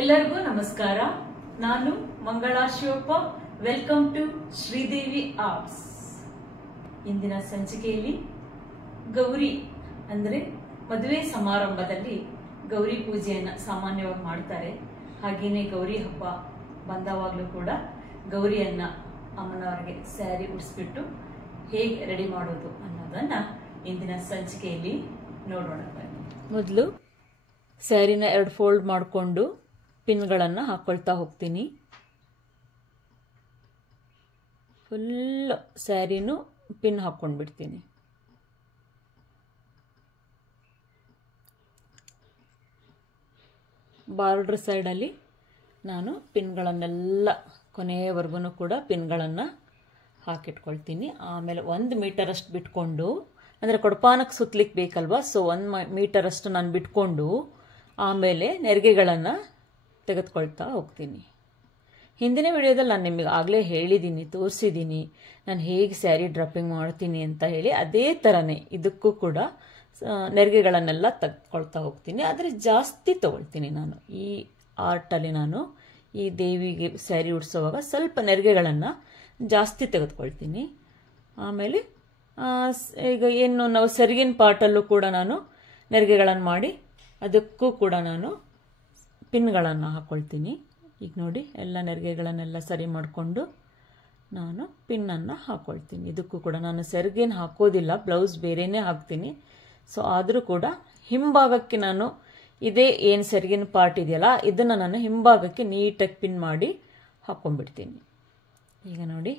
ಎಲ್ಲರಿಗೂ ನಮಸ್ಕಾರ. ನಾನು Mangala Shivappa. Welcome to Sridevi arts. ಇಂದಿನ ಸಂಚಿಕೆಯಲ್ಲಿ ಗೌರಿ ಅಂದ್ರೆ ಮದುವೆ ಸಮಾರಂಭದಲ್ಲಿ ಗೌರಿ ಪೂಜೆಯನ್ನು ಸಾಮಾನ್ಯವಾಗಿ ಮಾಡ್ತಾರೆ. ಹಾಗೇನೆ ಗೌರಿ ಹಬ್ಬ ಬಂದವಾಗಲೂ ಕೂಡ ಗೌರಿಯನ್ನ ಅಮ್ಮನವರಿಗೆ ಸ್ಯಾರಿ ಉಡಿಸ್ಬಿಟ್ಟು ಹೇಗೆ ರೆಡಿ ಮಾಡೋದು ಅನ್ನೋದನ್ನ ಇಂದಿನ ಸಂಚಿಕೆಯಲ್ಲಿ ನೋಡೋಣ. ಮೊದಲು ಸ್ಯಾರಿನ 2 ಫೋಲ್ಡ್ ಮಾಡಿಕೊಂಡು ಪಿನ್ಗಳನ್ನು ಹಾಕ್ಕೊಳ್ತಾ ಹೋಗ್ತೀನಿ. ಫುಲ್ ಸ್ಯಾರಿನೂ ಪಿನ್ ಹಾಕ್ಕೊಂಡು ಬಿಡ್ತೀನಿ. ಬಾರ್ಡರ್ ಸೈಡಲ್ಲಿ ನಾನು ಪಿನ್ಗಳನ್ನೆಲ್ಲ ಕೊನೆಯವರೆಗೂ ಕೂಡ ಪಿನ್ಗಳನ್ನು ಹಾಕಿಟ್ಕೊಳ್ತೀನಿ. ಆಮೇಲೆ 1 ಮೀಟರ್ ಅಷ್ಟು ಬಿಟ್ಕೊಂಡು, ಅಂದರೆ ಕೊಡಪಾನಕ್ಕೆ ಸುತ್ತಲಿಕ್ಕೆ ಬೇಕಲ್ವಾ, ಸೊ 1 ಮೀಟರ್ ಅಷ್ಟು ನಾನು ಬಿಟ್ಕೊಂಡು ಆಮೇಲೆ ನೆರಿಗೆಗಳನ್ನು ತೆಗೆದುಕೊಳ್ತಾ ಹೋಗ್ತೀನಿ. ಹಿಂದಿನ ವಿಡಿಯೋದಲ್ಲಿ ನಾನು ನಿಮಗೆ ಆಗಲೇ ಹೇಳಿದ್ದೀನಿ, ತೋರಿಸಿದ್ದೀನಿ ನಾನು ಹೇಗೆ ಸ್ಯಾರಿ ಡ್ರಾಪಿಂಗ್ ಮಾಡ್ತೀನಿ ಅಂತ ಹೇಳಿ. ಅದೇ ಥರನೇ ಇದಕ್ಕೂ ಕೂಡ ನೆರಿಗೆಗಳನ್ನೆಲ್ಲ ತೆಗೆದುಕೊಳ್ತಾ ಹೋಗ್ತೀನಿ. ಆದರೆ ಜಾಸ್ತಿ ತೊಗೊಳ್ತೀನಿ ನಾನು ಈ ಆರ್ಟಲ್ಲಿ. ನಾನು ಈ ದೇವಿಗೆ ಸ್ಯಾರಿ ಉಡಿಸೋವಾಗ ಸ್ವಲ್ಪ ನೆರಿಗೆಗಳನ್ನು ಜಾಸ್ತಿ ತೆಗೆದುಕೊಳ್ತೀನಿ. ಆಮೇಲೆ ಈಗ ಏನು ನಾವು ಸೆರಗಿನ ಪಾರ್ಟಲ್ಲೂ ಕೂಡ ನಾನು ನೆರಿಗೆಗಳನ್ನು ಮಾಡಿ ಅದಕ್ಕೂ ಕೂಡ ನಾನು ಪಿನ್ಗಳನ್ನು ಹಾಕ್ಕೊಳ್ತೀನಿ. ಈಗ ನೋಡಿ, ಎಲ್ಲ ನೆರಿಗೆಗಳನ್ನೆಲ್ಲ ಸರಿ ಮಾಡಿಕೊಂಡು ನಾನು ಪಿನ್ನನ್ನು ಹಾಕ್ಕೊಳ್ತೀನಿ. ಇದಕ್ಕೂ ಕೂಡ ನಾನು ಸೆರಗೇನು ಹಾಕೋದಿಲ್ಲ, ಬ್ಲೌಸ್ ಬೇರೆಯೇ ಹಾಕ್ತೀನಿ. ಸೊ ಆದರೂ ಕೂಡ ಹಿಂಭಾಗಕ್ಕೆ ನಾನು ಇದೇ ಏನು ಸೆರಗಿನ ಪಾರ್ಟ್ ಇದೆಯಲ್ಲ, ಇದನ್ನು ನಾನು ಹಿಂಭಾಗಕ್ಕೆ ನೀಟಾಗಿ ಪಿನ್ ಮಾಡಿ ಹಾಕ್ಕೊಂಡ್ಬಿಡ್ತೀನಿ. ಈಗ ನೋಡಿ,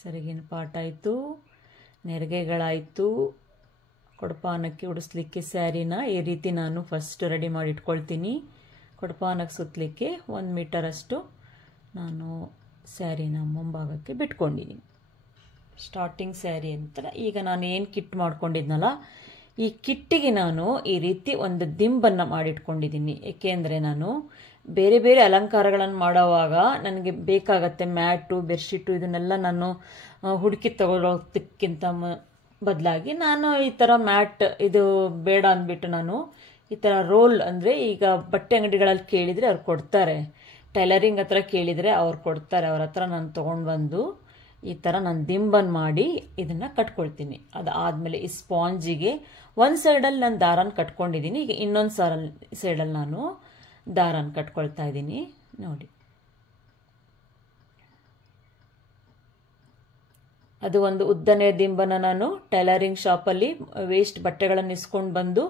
ಸೆರಗಿನ ಪಾರ್ಟ್ ಆಯಿತು, ನೆರಿಗೆಗಳಾಯಿತು. ಕೊಡಪಾನಕ್ಕೆ ಉಡಿಸ್ಲಿಕ್ಕೆ ಸ್ಯಾರಿನ ಈ ರೀತಿ ನಾನು ಫಸ್ಟ್ ರೆಡಿ ಮಾಡಿ ಇಟ್ಕೊಳ್ತೀನಿ. ಕೊಡಪಾನಕ್ಕೆ ಸುತ್ತಲಿಕ್ಕೆ 1 ಮೀಟರ್ ಅಷ್ಟು ನಾನು ಸ್ಯಾರಿನ ಮುಂಭಾಗಕ್ಕೆ ಬಿಟ್ಕೊಂಡಿದ್ದೀನಿ. ಸ್ಟಾರ್ಟಿಂಗ್ ಸ್ಯಾರಿ ಅಂತ ಈಗ ನಾನು ಏನು ಕಿಟ್ ಮಾಡ್ಕೊಂಡಿದ್ನಲ್ಲ, ಈ ಕಿಟ್ಟಿಗೆ ನಾನು ಈ ರೀತಿ ಒಂದು ದಿಂಬನ್ನು ಮಾಡಿಟ್ಕೊಂಡಿದ್ದೀನಿ. ಏಕೆಂದರೆ ನಾನು ಬೇರೆ ಬೇರೆ ಅಲಂಕಾರಗಳನ್ನು ಮಾಡೋವಾಗ ನನಗೆ ಬೇಕಾಗತ್ತೆ ಮ್ಯಾಟು, ಬೆಡ್ಶೀಟು, ಇದನ್ನೆಲ್ಲ ನಾನು ಹುಡುಕಿ ತಗೊಳ್ಳೋದಕ್ಕಿಂತ ಬದಲಾಗಿ ನಾನು ಈ ಥರ ಮ್ಯಾಟ್ ಇದು ಬೇಡ ಅಂದ್ಬಿಟ್ಟು ನಾನು ಈ ಥರ ರೋಲ್, ಅಂದರೆ ಈಗ ಬಟ್ಟೆ ಅಂಗಡಿಗಳಲ್ಲಿ ಕೇಳಿದರೆ ಅವ್ರು ಕೊಡ್ತಾರೆ, ಟೈಲರಿಂಗ್ ಹತ್ರ ಕೇಳಿದರೆ ಅವ್ರು ಕೊಡ್ತಾರೆ, ಅವ್ರ ಹತ್ರ ನಾನು ತೊಗೊಂಡು ಬಂದು ಈ ಥರ ನಾನು ದಿಂಬನ್ನು ಮಾಡಿ ಇದನ್ನು ಕಟ್ಕೊಳ್ತೀನಿ. ಅದಾದಮೇಲೆ ಈ ಸ್ಪಾಂಜಿಗೆ ಒಂದು ಸೈಡಲ್ಲಿ ನಾನು ದಾರನ ಕಟ್ಕೊಂಡಿದ್ದೀನಿ. ಈಗ ಇನ್ನೊಂದು ಸೈಡಲ್ಲಿ ನಾನು ದಾರನ ಕಟ್ಕೊಳ್ತಾ ಇದ್ದೀನಿ. ನೋಡಿ, ಅದು ಒಂದು ಉದ್ದನೆಯ ದಿಂಬನ ನಾನು ಟೈಲರಿಂಗ್ ಶಾಪಲ್ಲಿ ವೇಸ್ಟ್ ಬಟ್ಟೆಗಳನ್ನು ಇಸ್ಕೊಂಡು ಬಂದು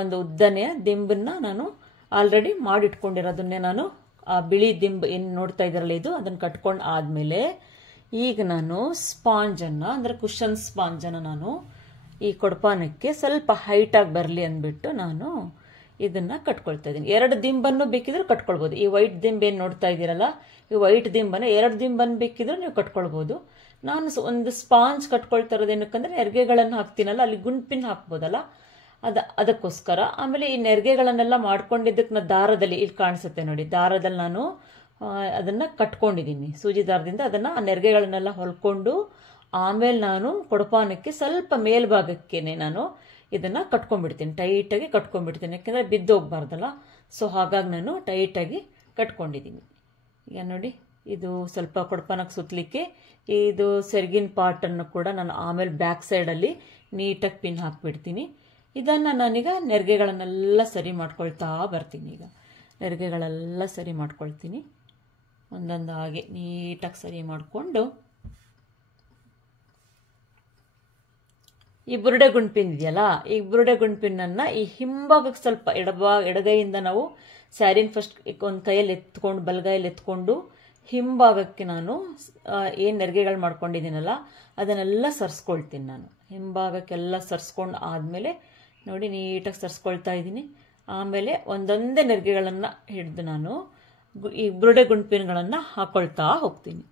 ಒಂದು ಉದ್ದನೆಯ ದಿಂಬನ್ನ ನಾನು ಆಲ್ರೆಡಿ ಮಾಡಿಟ್ಕೊಂಡಿರೋದನ್ನೇ ನಾನು ಆ ಬಿಳಿ ದಿಂಬು ಏನು ನೋಡ್ತಾ ಇದ್ದಾರಲ್ಲ, ಇದು ಅದನ್ನು ಕಟ್ಕೊಂಡು ಆದಮೇಲೆ ಈಗ ನಾನು ಸ್ಪಾಂಜನ್ನು, ಅಂದರೆ ಕುಷನ್ ಸ್ಪಾಂಜನ್ನು ನಾನು ಈ ಕೊಡಪಾನಕ್ಕೆ ಸ್ವಲ್ಪ ಹೈಟಾಗಿ ಬರಲಿ ಅಂದ್ಬಿಟ್ಟು ನಾನು ಇದನ್ನು ಕಟ್ಕೊಳ್ತಾ ಇದ್ದೀನಿ. 2 ದಿಂಬನ್ನು ಬೇಕಿದ್ರೆ ಕಟ್ಕೊಳ್ಬೋದು. ಈ ವೈಟ್ ದಿಂಬು ಏನು ನೋಡ್ತಾ ಇದ್ದೀರಲ್ಲ, ಈ ವೈಟ್ ದಿಂಬನ್ನು 2 ದಿಂಬನ್ನು ಬೇಕಿದ್ರೆ ನೀವು ಕಟ್ಕೊಳ್ಬೋದು. ನಾನು ಒಂದು ಸ್ಪಾಂಜ್ ಕಟ್ಕೊಳ್ತಾ ಇರೋದು ಏನಕ್ಕಂದ್ರೆ ನೆರಿಗೆಗಳನ್ನು ಹಾಕ್ತೀನಲ್ಲ, ಅಲ್ಲಿ ಗುಂಡ್ಪಿನ್ ಹಾಕ್ಬೋದಲ್ಲ, ಅದಕ್ಕೋಸ್ಕರ. ಆಮೇಲೆ ಈ ನೆರಿಗೆಗಳನ್ನೆಲ್ಲ ಮಾಡ್ಕೊಂಡಿದ್ದಕ್ಕೆ ನಾನು ದಾರದಲ್ಲಿ, ಇಲ್ಲಿ ಕಾಣಿಸುತ್ತೆ ನೋಡಿ, ದಾರದಲ್ಲಿ ನಾನು ಅದನ್ನು ಕಟ್ಕೊಂಡಿದ್ದೀನಿ. ಸೂಜಿ ದಾರದಿಂದ ಅದನ್ನು ಆ ನೆರಿಗೆಗಳನ್ನೆಲ್ಲ ಹೊಲ್ಕೊಂಡು ಆಮೇಲೆ ನಾನು ಕೊಡಪಾನಕ್ಕೆ ಸ್ವಲ್ಪ ಮೇಲ್ಭಾಗಕ್ಕೇನೆ ನಾನು ಇದನ್ನು ಕಟ್ಕೊಂಡ್ಬಿಡ್ತೀನಿ, ಟೈಟಾಗಿ ಕಟ್ಕೊಂಡ್ಬಿಡ್ತೀನಿ. ಯಾಕೆಂದರೆ ಬಿದ್ದೋಗ್ಬಾರ್ದಲ್ಲ, ಸೊ ಹಾಗಾಗಿ ನಾನು ಟೈಟಾಗಿ ಕಟ್ಕೊಂಡಿದ್ದೀನಿ. ಈಗ ನೋಡಿ, ಇದು ಸ್ವಲ್ಪ ಕೊಡಪಾನಕ್ಕೆ ಸುತ್ತಲಿಕ್ಕೆ ಇದು ಸೆರಗಿನ ಪಾರ್ಟನ್ನು ಕೂಡ ನಾನು ಆಮೇಲೆ ಬ್ಯಾಕ್ ಸೈಡಲ್ಲಿ ನೀಟಾಗಿ ಪಿನ್ ಹಾಕ್ಬಿಡ್ತೀನಿ. ಇದನ್ನು ನಾನೀಗ ನೆರಿಗೆಗಳನ್ನೆಲ್ಲ ಸರಿ ಮಾಡ್ಕೊಳ್ತಾ ಬರ್ತೀನಿ. ಈಗ ನೆರಿಗೆಗಳೆಲ್ಲ ಸರಿ ಮಾಡ್ಕೊಳ್ತೀನಿ, ಒಂದೊಂದು ಹಾಗೆ ನೀಟಾಗಿ ಸರಿ ಮಾಡಿಕೊಂಡು ಈ ಬುರುಡೆ ಗುಂಡ್ಪಿನ್ ಇದೆಯಲ್ಲ, ಈ ಬುರುಡೆ ಗುಂಡ್ಪಿನ್ನನ್ನು ಈ ಹಿಂಭಾಗಕ್ಕೆ ಸ್ವಲ್ಪ ಎಡಗೈಯಿಂದ ನಾವು ಸ್ಯಾರಿನ ಫಸ್ಟ್ ಒಂದು ಕೈಯಲ್ಲಿ ಎತ್ಕೊಂಡು, ಬಲಗೈಯಲ್ಲಿ ಎತ್ಕೊಂಡು ಹಿಂಭಾಗಕ್ಕೆ ನಾನು ಏನು ನೆರಿಗೆಗಳು ಮಾಡ್ಕೊಂಡಿದ್ದೀನಲ್ಲ ಅದನ್ನೆಲ್ಲ ಸರಿಸ್ಕೊಳ್ತೀನಿ. ನಾನು ಹಿಂಭಾಗಕ್ಕೆಲ್ಲ ಸರಿಸ್ಕೊಂಡು ಆದಮೇಲೆ ನೋಡಿ ನೀಟಾಗಿ ಸರಿಸ್ಕೊಳ್ತಾ ಇದ್ದೀನಿ. ಆಮೇಲೆ ಒಂದೊಂದೇ ನೆರಿಗೆಗಳನ್ನು ಹಿಡಿದು ನಾನು ಈ ಬುರುಡೆ ಗುಂಡ್ಪಿನ್ಗಳನ್ನು ಹಾಕ್ಕೊಳ್ತಾ ಹೋಗ್ತೀನಿ.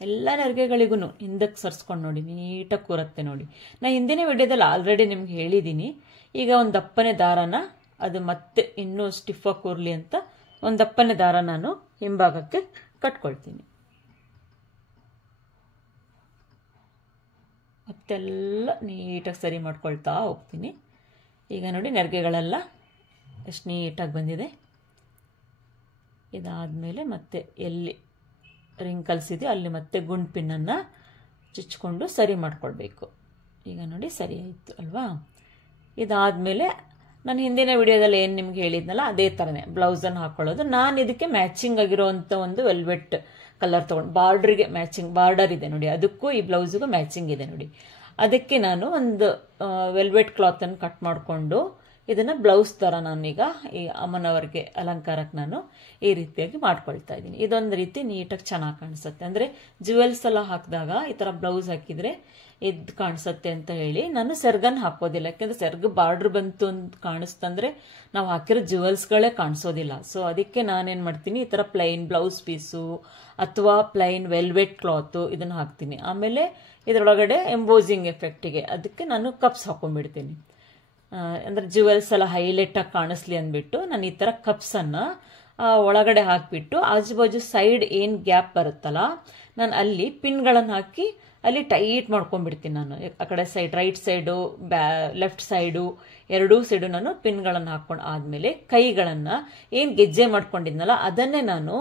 ಎಲ್ಲ ನೆರಿಗೆಗಳಿಗೂ ಹಿಂದಕ್ಕೆ ಸರಿಸ್ಕೊಂಡು ನೋಡಿ, ನೀಟಾಗಿ ಕೂರುತ್ತೆ ನೋಡಿ. ನಾನು ಹಿಂದಿನ ವಿಡಿಯೋದಲ್ಲಿ ಆಲ್ರೆಡಿ ನಿಮ್ಗೆ ಹೇಳಿದ್ದೀನಿ. ಈಗ ಒಂದು ದಪ್ಪನೆ ದಾರನ, ಅದು ಮತ್ತೆ ಇನ್ನೂ ಸ್ಟಿಫಾಗಿ ಕೂರಲಿ ಅಂತ ಒಂದು ದಪ್ಪನೆ ದಾರ ನಾನು ಹಿಂಭಾಗಕ್ಕೆ ಕಟ್ಕೊಳ್ತೀನಿ. ಮತ್ತೆಲ್ಲ ನೀಟಾಗಿ ಸರಿ ಮಾಡ್ಕೊಳ್ತಾ ಹೋಗ್ತೀನಿ. ಈಗ ನೋಡಿ ನೆರಿಗೆಗಳೆಲ್ಲ ಎಷ್ಟು ನೀಟಾಗಿ ಬಂದಿದೆ. ಇದಾದಮೇಲೆ ಮತ್ತೆ ಎಲ್ಲಿ ರಿಂಕಲ್ಸ್ ಇದೆಯೋ ಅಲ್ಲಿ ಮತ್ತೆ ಗುಂಡು ಪಿನ್ನನ್ನು ಚುಚ್ಕೊಂಡು ಸರಿ ಮಾಡ್ಕೊಳ್ಬೇಕು. ಈಗ ನೋಡಿ ಸರಿ ಆಯಿತು ಅಲ್ವಾ. ಇದಾದಮೇಲೆ ನಾನು ಹಿಂದಿನ ವಿಡಿಯೋದಲ್ಲಿ ಏನು ನಿಮ್ಗೆ ಹೇಳಿದ್ನಲ್ಲ ಅದೇ ಥರನೇ ಬ್ಲೌಸನ್ನು ಹಾಕ್ಕೊಳ್ಳೋದು. ನಾನು ಇದಕ್ಕೆ ಮ್ಯಾಚಿಂಗ್ ಆಗಿರೋವಂಥ ಒಂದು ವೆಲ್ವೆಟ್ ಕಲರ್ ತೊಗೊಂಡು ಬಾರ್ಡ್ರಿಗೆ ಮ್ಯಾಚಿಂಗ್ ಬಾರ್ಡರ್ ಇದೆ ನೋಡಿ, ಅದಕ್ಕೂ ಈ ಬ್ಲೌಸಿಗೂ ಮ್ಯಾಚಿಂಗ್ ಇದೆ ನೋಡಿ. ಅದಕ್ಕೆ ನಾನು ಒಂದು ವೆಲ್ವೆಟ್ ಕ್ಲಾತನ್ನು ಕಟ್ ಮಾಡಿಕೊಂಡು ಇದನ್ನು ಬ್ಲೌಸ್ ಥರ ನಾನೀಗ ಈ ಅಮ್ಮನವ್ರಿಗೆ ಅಲಂಕಾರಕ್ಕೆ ನಾನು ಈ ರೀತಿಯಾಗಿ ಮಾಡ್ಕೊಳ್ತಾ ಇದ್ದೀನಿ. ಇದೊಂದು ರೀತಿ ನೀಟಾಗಿ ಚೆನ್ನಾಗಿ ಕಾಣಿಸುತ್ತೆ. ಅಂದರೆ ಜ್ಯುವೆಲ್ಸ್ ಎಲ್ಲ ಹಾಕಿದಾಗ ಈ ಥರ ಬ್ಲೌಸ್ ಹಾಕಿದರೆ ಎದ್ದು ಕಾಣಿಸುತ್ತೆ ಅಂತ ಹೇಳಿ ನಾನು ಸೆರ್ಗನ್ನು ಹಾಕೋದಿಲ್ಲ. ಯಾಕೆಂದರೆ ಸೆರ್ಗು ಬಾರ್ಡ್ರ್ ಬಂತು ಅಂತ ಕಾಣಿಸ್ತಂದರೆ ನಾವು ಹಾಕಿರೋ ಜ್ಯುವೆಲ್ಸ್ಗಳೇ ಕಾಣಿಸೋದಿಲ್ಲ. ಸೊ ಅದಕ್ಕೆ ನಾನೇನು ಮಾಡ್ತೀನಿ, ಈ ಥರ ಪ್ಲೈನ್ ಬ್ಲೌಸ್ ಪೀಸು ಅಥವಾ ಪ್ಲೈನ್ ವೆಲ್ವೆಟ್ ಕ್ಲಾತು ಇದನ್ನು ಹಾಕ್ತೀನಿ. ಆಮೇಲೆ ಇದರೊಳಗಡೆ ಎಂಬೋಸಿಂಗ್ ಎಫೆಕ್ಟಿಗೆ ಅದಕ್ಕೆ ನಾನು ಕಪ್ಸ್ ಹಾಕೊಂಡ್ಬಿಡ್ತೀನಿ. ಅಂದರೆ ಜ್ಯುವೆಲ್ಸ್ ಎಲ್ಲ ಹೈಲೈಟಾಗಿ ಕಾಣಿಸ್ಲಿ ಅಂದ್ಬಿಟ್ಟು ನಾನು ಈ ಥರ ಕಪ್ಸನ್ನು ಒಳಗಡೆ ಹಾಕಿಬಿಟ್ಟು ಆಜು ಬಾಜು ಸೈಡ್ ಏನು ಗ್ಯಾಪ್ ಬರುತ್ತಲ್ಲ ನಾನು ಅಲ್ಲಿ ಪಿನ್ಗಳನ್ನು ಹಾಕಿ ಅಲ್ಲಿ ಟೈಟ್ ಮಾಡ್ಕೊಂಡ್ಬಿಡ್ತೀನಿ. ನಾನು ಆ ಕಡೆ side right side left side ಎರಡೂ ಸೈಡು ನಾನು ಪಿನ್ಗಳನ್ನು ಹಾಕ್ಕೊಂಡು ಆದಮೇಲೆ ಕೈಗಳನ್ನು ಏನು ಗೆಜ್ಜೆ ಮಾಡ್ಕೊಂಡಿದ್ನಲ್ಲ ಅದನ್ನೇ ನಾನು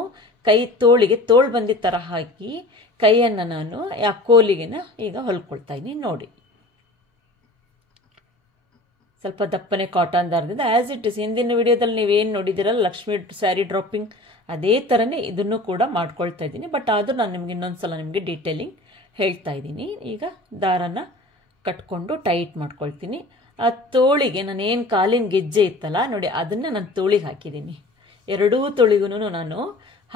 ಕೈ ತೋಳಿಗೆ ತೋಳು ಬಂದಿದ್ದ ಥರ ಹಾಕಿ ಕೈಯನ್ನು ನಾನು ಆ ಕೋಲಿಗೆನ ಈಗ ಹೊಲ್ಕೊಳ್ತಾ ಇದ್ದೀನಿ ನೋಡಿ. ಸ್ವಲ್ಪ ದಪ್ಪನೆ ಕಾಟನ್ ದಾರದಿಂದ ಆ್ಯಸ್ ಇಟ್ ಇಸ್ ಹಿಂದಿನ ವಿಡಿಯೋದಲ್ಲಿ ನೀವೇನು ನೋಡಿದ್ದೀರಲ್ಲ ಲಕ್ಷ್ಮಿ ಸ್ಯಾರಿ ಡ್ರಾಪಿಂಗ್ ಅದೇ ಥರನೇ ಇದನ್ನು ಕೂಡ ಮಾಡ್ಕೊಳ್ತಾ ಇದ್ದೀನಿ. ಬಟ್ ಆದರೂ ನಾನು ನಿಮ್ಗೆ ಇನ್ನೊಂದು ಸಲ ನಿಮಗೆ ಡೀಟೇಲಿಂಗ್ ಹೇಳ್ತಾ ಇದ್ದೀನಿ. ಈಗ ದಾರನ ಕಟ್ಕೊಂಡು ಟೈಟ್ ಮಾಡ್ಕೊಳ್ತೀನಿ. ಆ ತೋಳಿಗೆ ನಾನೇನು ಕಾಲಿನ ಗೆಜ್ಜೆ ಇತ್ತಲ್ಲ ನೋಡಿ ಅದನ್ನು ನಾನು ತೋಳಿಗೆ ಹಾಕಿದ್ದೀನಿ. ಎರಡೂ ತೋಳಿಗೂ ನಾನು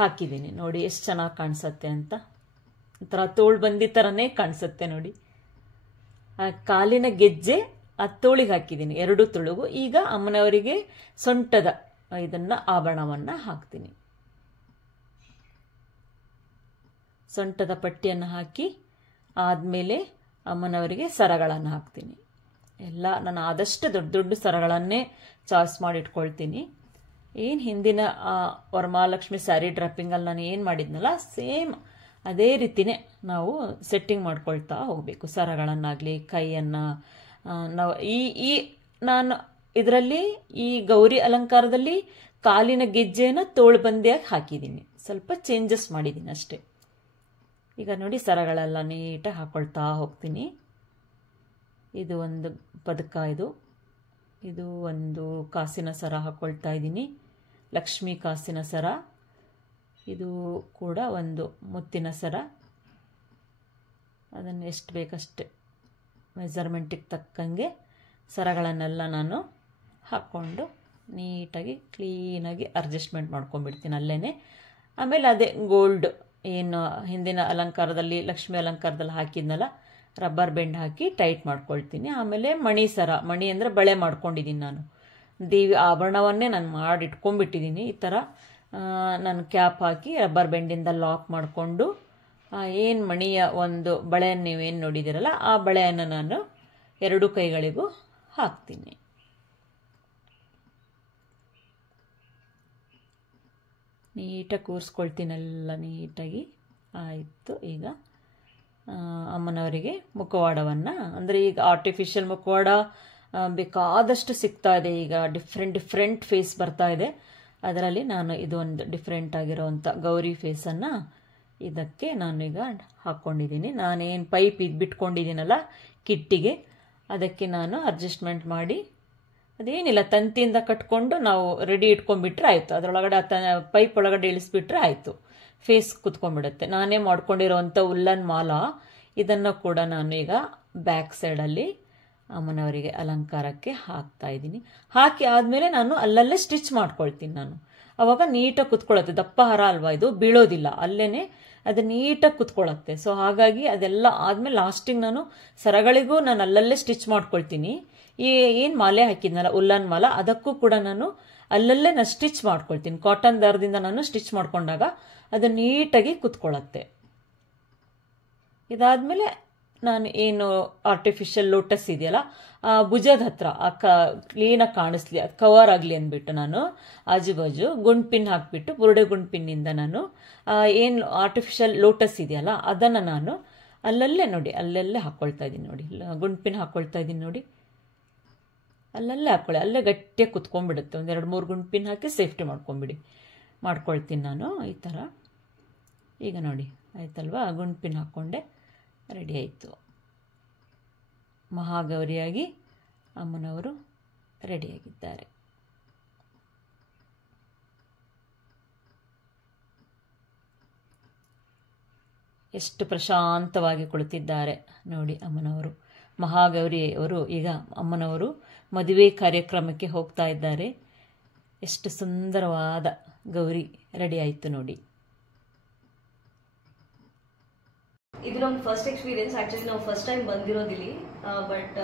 ಹಾಕಿದ್ದೀನಿ ನೋಡಿ ಎಷ್ಟು ಚೆನ್ನಾಗಿ ಕಾಣಿಸುತ್ತೆ ಅಂತ. ಒಂಥರ ತೋಳು ಬಂದಿದ್ದ ಥರನೇ ಕಾಣಿಸುತ್ತೆ ನೋಡಿ. ಆ ಕಾಲಿನ ಗೆಜ್ಜೆ ಆ ತೋಳಿಗೆ ಹಾಕಿದ್ದೀನಿ ಎರಡೂ ತೋಳಿಗೂ. ಈಗ ಅಮ್ಮನವರಿಗೆ ಸೊಂಟದ ಇದನ್ನು ಆಭರಣವನ್ನು ಹಾಕ್ತೀನಿ. ಸೊಂಟದ ಪಟ್ಟಿಯನ್ನು ಹಾಕಿ ಆದಮೇಲೆ ಅಮ್ಮನವರಿಗೆ ಸರಗಳನ್ನು ಹಾಕ್ತೀನಿ. ಎಲ್ಲ ನಾನು ಆದಷ್ಟು ದೊಡ್ಡ ದೊಡ್ಡ ಸರಗಳನ್ನೇ ಚಾಯ್ಸ್ ಮಾಡಿ ಇಟ್ಕೊಳ್ತೀನಿ. ಏನು ಹಿಂದಿನ ವರಮಹಾಲಕ್ಷ್ಮಿ ಸ್ಯಾರಿ ಡ್ರಾಪಿಂಗಲ್ಲಿ ನಾನು ಏನು ಮಾಡಿದ್ನಲ್ಲ ಸೇಮ್ ಅದೇ ರೀತಿಯೇ ನಾವು ಸೆಟ್ಟಿಂಗ್ ಮಾಡ್ಕೊಳ್ತಾ ಹೋಗಬೇಕು. ಸರಗಳನ್ನಾಗಲಿ ಕೈಯನ್ನು ನಾವು ನಾನು ಇದರಲ್ಲಿ ಈ ಗೌರಿ ಅಲಂಕಾರದಲ್ಲಿ ಕಾಲಿನ ಗೆಜ್ಜೆಯನ್ನು ತೋಳು ಬಂದಿಯಾಗಿ ಹಾಕಿದ್ದೀನಿ. ಸ್ವಲ್ಪ ಚೇಂಜಸ್ ಮಾಡಿದ್ದೀನಿ ಅಷ್ಟೇ. ಈಗ ನೋಡಿ ಸರಗಳೆಲ್ಲ ನೀಟಾಗಿ ಹಾಕ್ಕೊಳ್ತಾ ಹೋಗ್ತೀನಿ. ಇದು ಒಂದು ಪದಕ, ಇದು ಒಂದು ಕಾಸಿನ ಸರ ಹಾಕ್ಕೊಳ್ತಾ ಇದ್ದೀನಿ, ಲಕ್ಷ್ಮೀ ಕಾಸಿನ ಸರ. ಇದು ಕೂಡ ಒಂದು ಮುತ್ತಿನ ಸರ. ಅದನ್ನು ಎಷ್ಟು ಬೇಕಷ್ಟೆ ಮೆಜರ್ಮೆಂಟಿಗೆ ತಕ್ಕಂಗೆ ಸರಗಳನ್ನೆಲ್ಲ ನಾನು ಹಾಕ್ಕೊಂಡು ನೀಟಾಗಿ ಕ್ಲೀನಾಗಿ ಅಡ್ಜಸ್ಟ್ಮೆಂಟ್ ಮಾಡ್ಕೊಂಡ್ಬಿಡ್ತೀನಿ ಅಲ್ಲೇ. ಆಮೇಲೆ ಅದೇ ಗೋಲ್ಡ್ ಏನು ಹಿಂದಿನ ಅಲಂಕಾರದಲ್ಲಿ ಲಕ್ಷ್ಮಿ ಅಲಂಕಾರದಲ್ಲಿ ಹಾಕಿದ್ನಲ್ಲ ರಬ್ಬರ್ ಬೆಂಡ್ ಹಾಕಿ ಟೈಟ್ ಮಾಡ್ಕೊಳ್ತೀನಿ. ಆಮೇಲೆ ಮಣಿ ಸರ, ಮಣಿ ಅಂದರೆ ಬಳೆ ಮಾಡ್ಕೊಂಡಿದ್ದೀನಿ ನಾನು. ದೇವಿ ಆಭರಣವನ್ನೇ ನಾನು ಮಾಡಿ ಇಟ್ಕೊಂಡ್ಬಿಟ್ಟಿದ್ದೀನಿ. ಈ ಥರ ನಾನು ಕ್ಯಾಪ್ ಹಾಕಿ ರಬ್ಬರ್ ಬೆಂಡಿಂದ ಲಾಕ್ ಮಾಡಿಕೊಂಡು ಏನು ಮಣಿಯ ಒಂದು ಬಳೆಯನ್ನು ನೀವೇನು ನೋಡಿದ್ದೀರಲ್ಲ ಆ ಬಳೆಯನ್ನು ನಾನು ಎರಡೂ ಕೈಗಳಿಗೂ ಹಾಕ್ತೀನಿ. ನೀಟಾಗಿ ಕೂರಿಸ್ಕೊಳ್ತೀನಿ ಎಲ್ಲ ನೀಟಾಗಿ. ಆಯಿತು. ಈಗ ಅಮ್ಮನವರಿಗೆ ಮುಖವಾಡವನ್ನು, ಅಂದರೆ ಈಗ ಆರ್ಟಿಫಿಷಿಯಲ್ ಮುಖವಾಡ ಬೇಕಾದಷ್ಟು ಸಿಗ್ತಾ ಇದೆ ಈಗ. ಡಿಫ್ರೆಂಟ್ ಫೇಸ್ ಬರ್ತಾ ಇದೆ. ಅದರಲ್ಲಿ ನಾನು ಇದೊಂದು ಡಿಫ್ರೆಂಟ್ ಆಗಿರೋವಂಥ ಗೌರಿ ಫೇಸನ್ನು ಇದಕ್ಕೆ ನಾನೀಗ ಹಾಕ್ಕೊಂಡಿದ್ದೀನಿ. ನಾನೇನು ಪೈಪ್ ಬಿಟ್ಕೊಂಡಿದ್ದೀನಲ್ಲ ಕಿಟ್ಟಿಗೆ ಅದಕ್ಕೆ ನಾನು ಅಡ್ಜಸ್ಟ್ಮೆಂಟ್ ಮಾಡಿ ಅದೇನಿಲ್ಲ ತಂತಿಯಿಂದ ಕಟ್ಕೊಂಡು ನಾವು ರೆಡಿ ಇಟ್ಕೊಂಡ್ಬಿಟ್ರೆ ಆಯಿತು. ಅದರೊಳಗಡೆ ಪೈಪ್ ಒಳಗಡೆ ಇಳಿಸ್ಬಿಟ್ರೆ ಆಯಿತು, ಫೇಸ್ ಕುತ್ಕೊಂಡ್ಬಿಡುತ್ತೆ. ನಾನೇ ಮಾಡ್ಕೊಂಡಿರೋವಂಥ ಉಲ್ಲನ್ ಮಾಲ ಇದನ್ನು ಕೂಡ ನಾನು ಈಗ ಬ್ಯಾಕ್ ಸೈಡಲ್ಲಿ ಅಮ್ಮನವರಿಗೆ ಅಲಂಕಾರಕ್ಕೆ ಹಾಕ್ತಾ ಇದ್ದೀನಿ. ಹಾಕಿ ಆದಮೇಲೆ ನಾನು ಅಲ್ಲಲ್ಲೇ ಸ್ಟಿಚ್ ಮಾಡ್ಕೊಳ್ತೀನಿ. ನಾನು ಆವಾಗ ನೀಟಾಗಿ ಕುತ್ಕೊಳ್ಳುತ್ತೆ. ದಪ್ಪ ಹಾರ ಅಲ್ವಾ ಇದು, ಬೀಳೋದಿಲ್ಲ, ಅಲ್ಲೇ ಅದು ನೀಟಾಗಿ ಕುತ್ಕೊಳ್ಳುತ್ತೆ. ಸೊ ಹಾಗಾಗಿ ಅದೆಲ್ಲ ಆದಮೇಲೆ ಲಾಸ್ಟಿಗೆ ನಾನು ಸರಗಳಿಗೂ ನಾನು ಅಲ್ಲಲ್ಲೇ ಸ್ಟಿಚ್ ಮಾಡ್ಕೊಳ್ತೀನಿ. ಈ ಏನು ಮಾಲೆ ಹಾಕಿದ್ನಲ್ಲ ಉಲ್ಲನ್ ಮಾಲ ಅದಕ್ಕೂ ಕೂಡ ನಾನು ಅಲ್ಲಲ್ಲೇ ನಾನು ಸ್ಟಿಚ್ ಮಾಡ್ಕೊಳ್ತೀನಿ. ಕಾಟನ್ ದಾರದಿಂದ ನಾನು ಸ್ಟಿಚ್ ಮಾಡ್ಕೊಂಡಾಗ ಅದು ನೀಟಾಗಿ ಕುತ್ಕೊಳ್ಳುತ್ತೆ. ಇದಾದಮೇಲೆ ನಾನು ಏನು ಆರ್ಟಿಫಿಷಿಯಲ್ ಲೋಟಸ್ ಇದೆಯಲ್ಲ ಆ ಭುಜದ ಹತ್ರ ಕ್ಲೀನಾಗಿ ಕಾಣಿಸ್ಲಿ, ಅದು ಕವರ್ ಆಗಲಿ ಅಂದ್ಬಿಟ್ಟು ನಾನು ಆಜು ಬಾಜು ಗುಂಡ್ ಪಿನ್ ಹಾಕಿಬಿಟ್ಟು ಬುರುಡೆ ಗುಂಡ್ ಪಿನ್ನಿಂದ ನಾನು ಏನು ಆರ್ಟಿಫಿಷಿಯಲ್ ಲೋಟಸ್ ಇದೆಯಲ್ಲ ಅದನ್ನು ನಾನು ಅಲ್ಲಲ್ಲೇ ನೋಡಿ ಅಲ್ಲಲ್ಲೇ ಹಾಕ್ಕೊಳ್ತಾ ಇದ್ದೀನಿ ನೋಡಿ, ಗುಂಡ್ ಪಿನ್ ಹಾಕ್ಕೊಳ್ತಾ ಇದ್ದೀನಿ ನೋಡಿ. ಅಲ್ಲಲ್ಲೇ ಹಾಕ್ಕೊಳ್ಳಿ, ಅಲ್ಲೇ ಗಟ್ಟಿಯಾಗಿ ಕುತ್ಕೊಂಡ್ಬಿಡುತ್ತೆ. ಒಂದು 2-3 ಗುಂಪಿನ ಹಾಕಿ ಸೇಫ್ಟಿ ಮಾಡ್ಕೊಳ್ತೀನಿ ನಾನು ಈ ಥರ. ಈಗ ನೋಡಿ ಆಯ್ತಲ್ವಾ, ಗುಂಪಿನ ಹಾಕ್ಕೊಂಡೆ, ರೆಡಿ ಆಯಿತು. ಮಹಾಗೌರಿಯಾಗಿ ಅಮ್ಮನವರು ರೆಡಿಯಾಗಿದ್ದಾರೆ. ಎಷ್ಟು ಪ್ರಶಾಂತವಾಗಿ ಕುಳಿತಿದ್ದಾರೆ ನೋಡಿ ಅಮ್ಮನವರು. ಮಹಾಗೌರಿಯವರು ಈಗ ಅಮ್ಮನವರು ಮದುವೆ ಕಾರ್ಯಕ್ರಮಕ್ಕೆ ಹೋಗ್ತಾ ಇದ್ದಾರೆ. ಎಷ್ಟು ಸುಂದರವಾದ ಗೌರಿ ರೆಡಿ ಆಯಿತು ನೋಡಿ. ಇದು ನಮ್ಮ ಫಸ್ಟ್ ಎಕ್ಸ್ಪೀರಿಯನ್ಸ್. ಆಕ್ಚುಲಿ ನಾವು ಫಸ್ಟ್ ಟೈಮ್ ಬಂದಿರೋದಿಲ್ಲಿ, ಬಟ್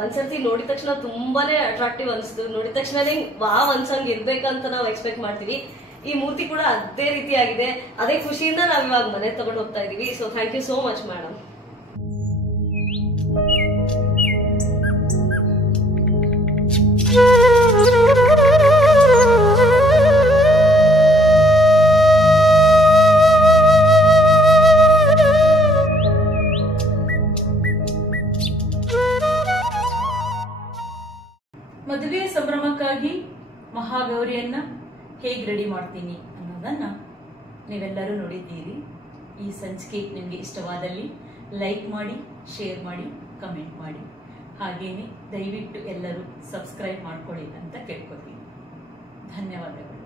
ಒಂದ್ಸರ್ತಿ ನೋಡಿದ ತಕ್ಷಣ ತುಂಬಾನೇ ಅಟ್ರಾಕ್ಟಿವ್ ಅನಿಸ್ತು. ನೋಡಿದ ತಕ್ಷಣನೇ ವಾವ್ ಅನ್ಸಂಗ್ ಇರ್ಬೇಕಂತ ನಾವು ಎಕ್ಸ್ಪೆಕ್ಟ್ ಮಾಡ್ತೀವಿ. ಈ ಮೂರ್ತಿ ಕೂಡ ಅದೇ ರೀತಿ ಆಗಿದೆ. ಅದೇ ಖುಷಿಯಿಂದ ನಾವು ಇವಾಗ ಮನೆ ತಗೊಂಡು ಹೋಗ್ತಾ ಇದೀವಿ. So thank you so much madam. ಮದುವೆ ಸಂಭ್ರಮಕ್ಕಾಗಿ ಮಹಾಗೌರಿಯನ್ನ ಹೇಗೆ ರೆಡಿ ಮಾಡ್ತೀನಿ ಅನ್ನೋದನ್ನ ನೀವೆಲ್ಲರೂ ನೋಡಿದ್ದೀರಿ. ಈ ಸಂಚಿಕೆ ನಿಮಗೆ ಇಷ್ಟವಾದಲ್ಲಿ ಲೈಕ್ ಮಾಡಿ, ಶೇರ್ ಮಾಡಿ, ಕಮೆಂಟ್ ಮಾಡಿ. ಹಾಗೇನೆ ದಯವಿಟ್ಟು ಎಲ್ಲರೂ ಸಬ್ಸ್ಕ್ರೈಬ್ ಮಾಡ್ಕೊಳ್ಳಿ ಅಂತ ಕೇಳ್ಕೊತೀನಿ. ಧನ್ಯವಾದಗಳು.